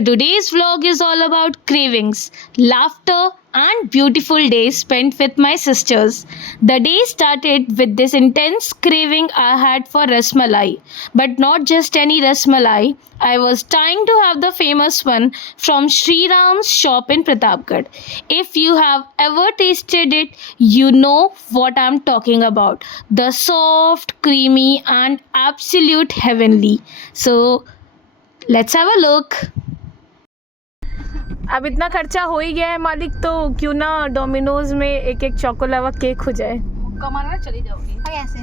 So today's vlog is all about cravings, laughter, and beautiful days spent with my sisters. The day started with this intense craving I had for rasmalai, but not just any rasmalai. I was dying to have the famous one from Sri Ram's shop in Pratapgarh. If you have ever tasted it, you know what I'm talking about. The soft, creamy, and absolute heavenly. So let's have a look. अब इतना खर्चा हो ही गया है मालिक, तो क्यों ना डोमिनोज में एक एक चोकोलावा केक हो जाए। कमाना चली जाओगी कैसे?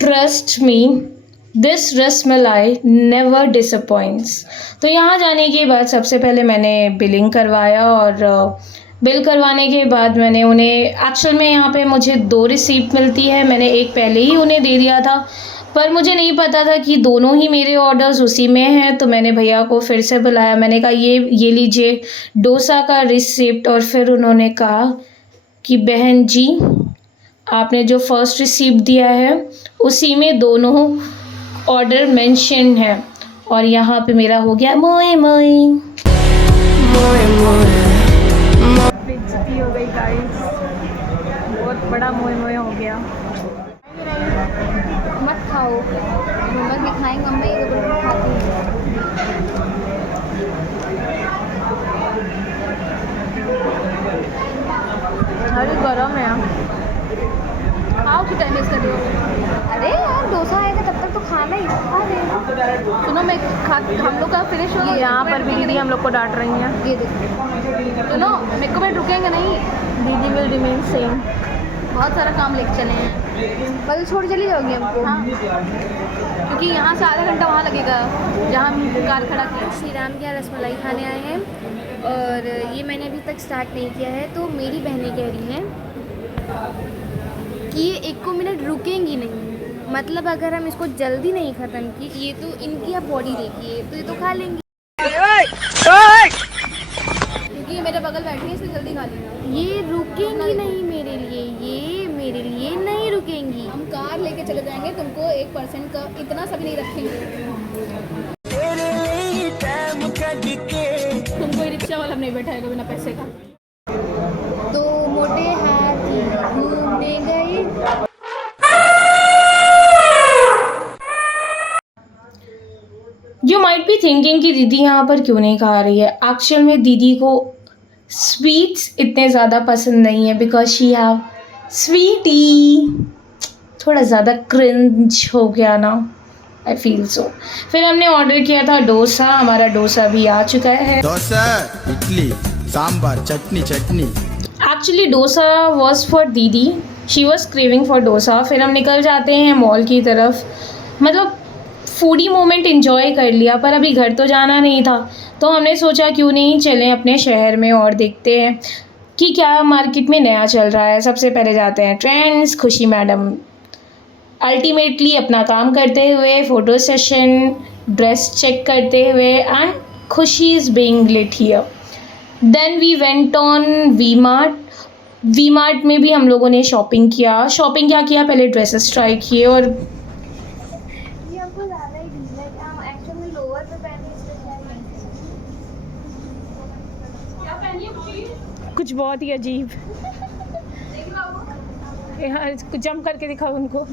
Trust me, this rasmalai never disappoints. तो यहाँ जाने के बाद सबसे पहले मैंने बिलिंग करवाया और बिल करवाने के बाद मैंने उन्हें, एक्चुअल में यहाँ पे मुझे 2 रिसीप्ट मिलती है। मैंने एक पहले ही उन्हें दे दिया था, पर मुझे नहीं पता था कि दोनों ही मेरे ऑर्डर्स उसी में हैं। तो मैंने भैया को फिर से बुलाया, मैंने कहा ये लीजिए डोसा का रिसिप्ट। और फिर उन्होंने कहा कि बहन जी, आपने जो फर्स्ट रिसिप्ट दिया है उसी में दोनों ऑर्डर मेंशन है। और यहाँ पे मेरा हो गया मोए मोए बेइज्जती हो गई गाइस, बहुत बड़ा मोए मोए हो गया। मत खाओ, मम्मा भी खाएंगे, मम्मा ये तो खाती है। अरे गरम है। खाओ कि टाइम वेस्ट कर रहे हो? अरे यार डोसा आएगा तब तक तो खाना ही खा रहे। सुनो मैं हम लोग का फिनिश हो गया। यहाँ पर भी दीदी हम लोग को डांट रही हैं। ये देखो, सुनो मेरे को मिनट रुकेंगे नहीं, दीदी विल रिमेन सेम। बहुत सारा काम लेके चले हैं। कल छोड़ चली जाओगी हमको? हाँ, क्योंकि यहाँ से आधा घंटा वहाँ लगेगा जहाँ हम कार खड़ा किया। श्री राम के यहाँ रसमलाई खाने आए हैं और ये मैंने अभी तक स्टार्ट नहीं किया है। तो मेरी बहनें कह रही हैं कि ये 1 मिनट रुकेंगी नहीं, मतलब अगर हम इसको जल्दी नहीं ख़त्म की, ये तो इनकी आप बॉडी देखिए, तो ये तो खा लेंगी। क्योंकि ये मेरे बगल बैठी है इसलिए जल्दी खा लेना। ये रुकेंगी नहीं मेरे लिए, ये मेरे लिए नहीं रुकेंगी। हम कार लेके चले जाएंगे, तुमको 1% का इतना सभी नहीं रखेंगे। तुमको रिक्शा वाला नहीं बैठाएगा बिना पैसे का। तो मोटे हाथी घूमने गए। यू माइट बी थिंकिंग कि दीदी यहाँ पर क्यों नहीं खा रही है। एक्चुअल में दीदी को स्वीट्स इतने ज़्यादा पसंद नहीं है, बिकॉज शी हैव स्वीटी। थोड़ा ज़्यादा क्रिंज हो गया ना, आई फील सो। फिर हमने ऑर्डर किया था डोसा, हमारा डोसा भी आ चुका है। डोसा, इडली, सांभर, चटनी चटनी। एक्चुअली डोसा वॉज फॉर दीदी, she was craving for dosa. फिर हम निकल जाते हैं मॉल की तरफ, मतलब फूडी मोमेंट इन्जॉय कर लिया, पर अभी घर तो जाना नहीं था। तो हमने सोचा क्यों नहीं चलें अपने शहर में और देखते हैं कि क्या मार्केट में नया चल रहा है। सबसे पहले जाते हैं ट्रेंड्स। खुशी मैडम अल्टीमेटली अपना काम करते हुए, फ़ोटो सेशन, ड्रेस चेक करते हुए, and Khushi is being lit here. Then we went on V Mart में भी हम लोगों ने शॉपिंग किया। क्या किया, पहले ड्रेसेस ट्राई किए। और ये हमको ज़्यादा ही ढीला है, हम एक्चुअल में लोअर पे पहने इसलिए कुछ बहुत ही अजीब, कुछ जंप करके दिखाओ उनको।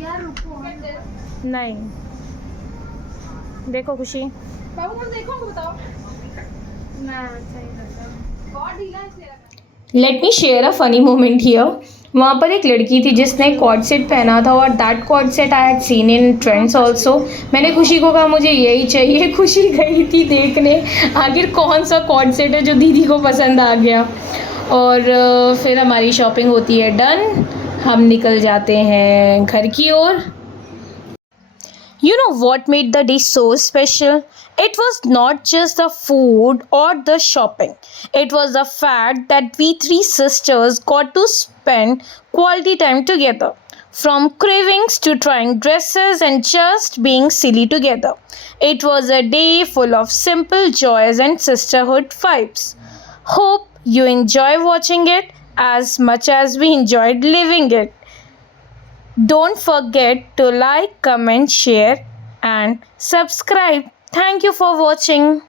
यार रुको, नहीं देखो खुशी, देखो बताओ। मैं अच्छा ही करता। बहुत ढीला है इसलिए। Let me share a funny moment here. वहाँ पर एक लड़की थी जिसने कॉर्ड सेट पहना था, और that cord set I had seen in trends also. मैंने खुशी को कहा मुझे यही चाहिए। खुशी गई थी देखने आखिर कौन सा कॉर्ड सेट है जो दीदी को पसंद आ गया। और फिर हमारी शॉपिंग होती है डन, हम निकल जाते हैं घर की ओर। You know what made the day so special? It was not just the food or the shopping. It was the fact that we 3 sisters got to spend quality time together. From cravings to trying dresses and just being silly together. It was a day full of simple joys and sisterhood vibes. Hope you enjoy watching it as much as we enjoyed living it. Don't forget to like, comment, share, and subscribe. Thank you for watching.